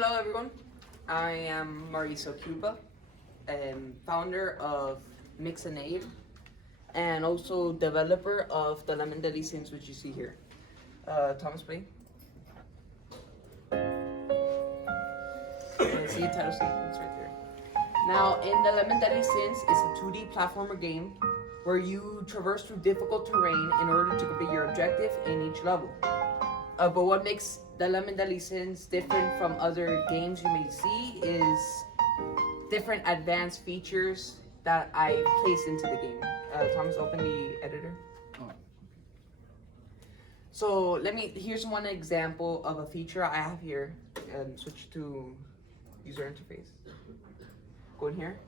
Hello everyone, I am Mauricio Cuba, founder of Mixinade and also developer of the Lemon Deli Sins which you see here. Thomas, play. See the title sequence right there. Now, in the Lemon Deli Sins, it's a 2D platformer game where you traverse through difficult terrain in order to complete your objective in each level. But what makes the Lemon Deli Sins different from other games you may see is different advanced features that I placed into the game. Thomas, open the editor. So here's one example of a feature I have here. Switch to user interface. Go in here.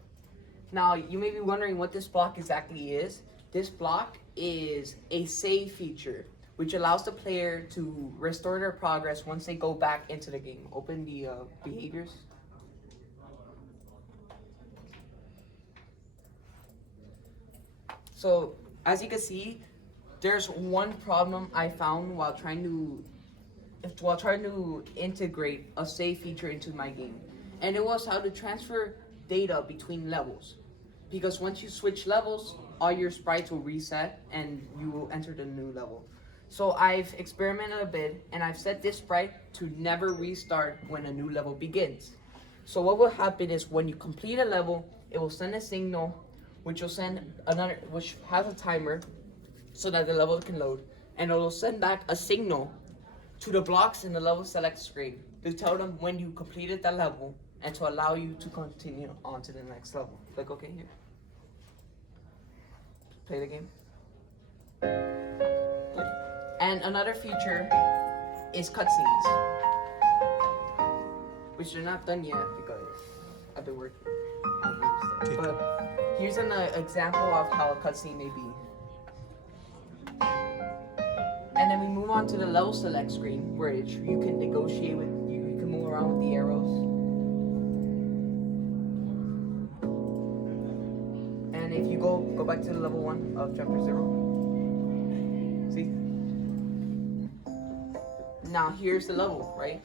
Now, you may be wondering what this block exactly is. This block is a save feature, which allows the player to restore their progress once they go back into the game. Open the behaviors. So, as you can see, there's one problem I found while trying to integrate a save feature into my game, and it was how to transfer data between levels. Because once you switch levels, all your sprites will reset and you will enter the new level. So I've experimented a bit and I've set this sprite to never restart when a new level begins. So what will happen is when you complete a level, it will send a signal which has a timer so that the level can load, and it will send back a signal to the blocks in the level select screen to tell them when you completed that level and to allow you to continue on to the next level. Click OK here. Play the game. And another feature is cutscenes, which are not done yet because I've been working on other stuff. But here's an example of how a cutscene may be. And then we move on to the level select screen, where you can negotiate with, you can move around with the arrows. And if you go back to the level 1 of chapter 0. See? Now here's the level, right?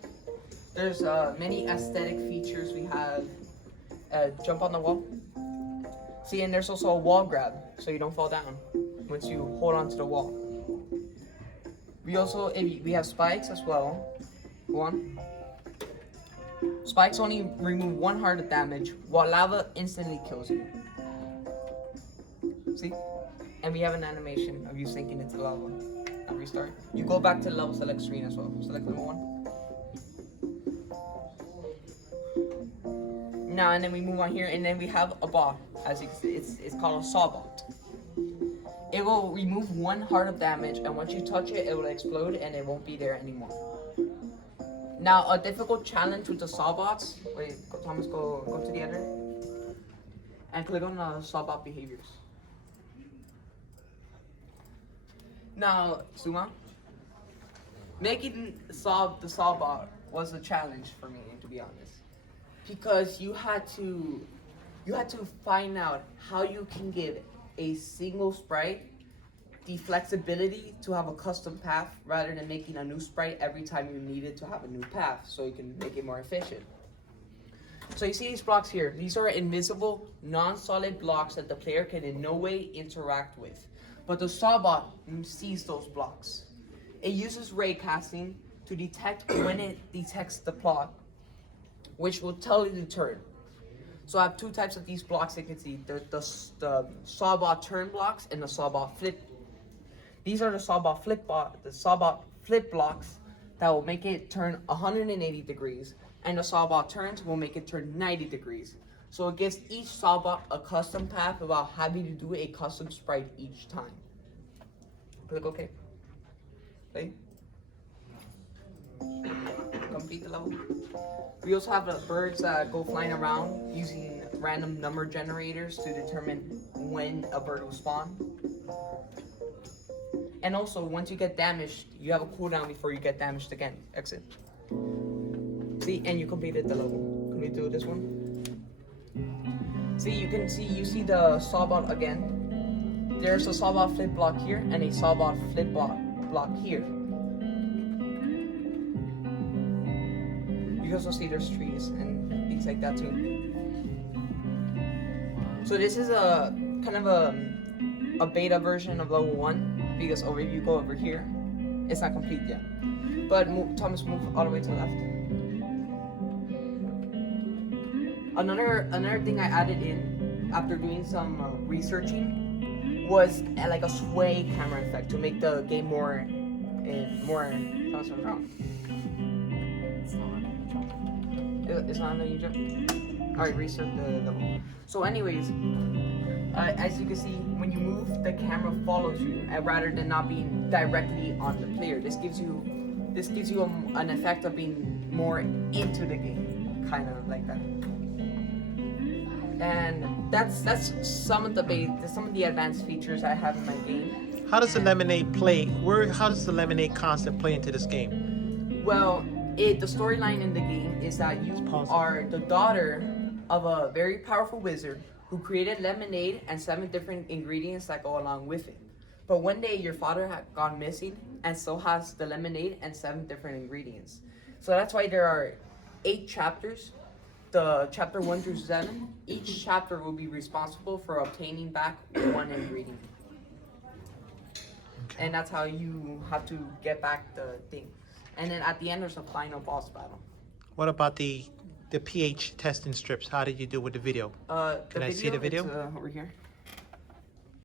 There's many aesthetic features. We have jump on the wall. See, and there's also a wall grab, so you don't fall down once you hold on to the wall. We have spikes as well. One. Spikes only remove 1 heart of damage, while lava instantly kills you. See? And we have an animation of you sinking into the lava. Now restart. You go back to the level select screen as well. Select level 1. Now, and then we move on here, and then we have a bot. As you can see, it's called a sawbot. It will remove 1 heart of damage, and once you touch it, it will explode and it won't be there anymore. Now, a difficult challenge with the sawbots. Wait, Thomas, go to the editor and click on the sawbot behaviors. Now, Suma, making the sawbot was a challenge for me, to be honest, because you had to find out how you can give a single sprite the flexibility to have a custom path rather than making a new sprite every time you needed to have a new path, so you can make it more efficient. So you see these blocks here. These are invisible, non-solid blocks that the player can in no way interact with. But the sawbot sees those blocks. It uses raycasting to detect when it detects the block, which will tell it to turn. So I have 2 types of these blocks you can see. The sawbot turn blocks and the sawbot flip. These are the sawbot flip blocks that will make it turn 180 degrees, and the sawbot turns will make it turn 90 degrees. So it gives each sawbot a custom path without having to do a custom sprite each time. Click OK. Play. Complete the level. We also have birds that go flying around using random number generators to determine when a bird will spawn. And also, once you get damaged, you have a cooldown before you get damaged again. Exit. See, and you completed the level. Can we do this one? See, you see the sawbot again. There's a sawbot flip block here and a sawbot flip block here. You can also see there's trees and things like that too. So this is a kind of a beta version of level 1 because if you go over here, it's not complete yet. But Thomas, move all the way to the left. Another thing I added in after doing some researching was like a sway camera effect to make the game more. Thomas, what's wrong? It's not letting you jump. Alright, restart the level. So anyways, as you can see, when you move, the camera follows you, rather than not being directly on the player. This gives you an effect of being more into the game, kind of like that. And that's some of the advanced features I have in my game. How does the Lemonade play? How does the Lemonade concept play into this game? Well, the storyline in the game is that you are the daughter of a very powerful wizard who created lemonade and 7 different ingredients that go along with it. But one day your father had gone missing, and so has the lemonade and 7 different ingredients. So that's why there are 8 chapters. The chapter 1 through 7, each chapter will be responsible for obtaining back 1 ingredient. And that's how you have to get back the thing. And then at the end, there's a final boss battle. What about the pH testing strips? How did you do with the video? Can I see the video? Over here.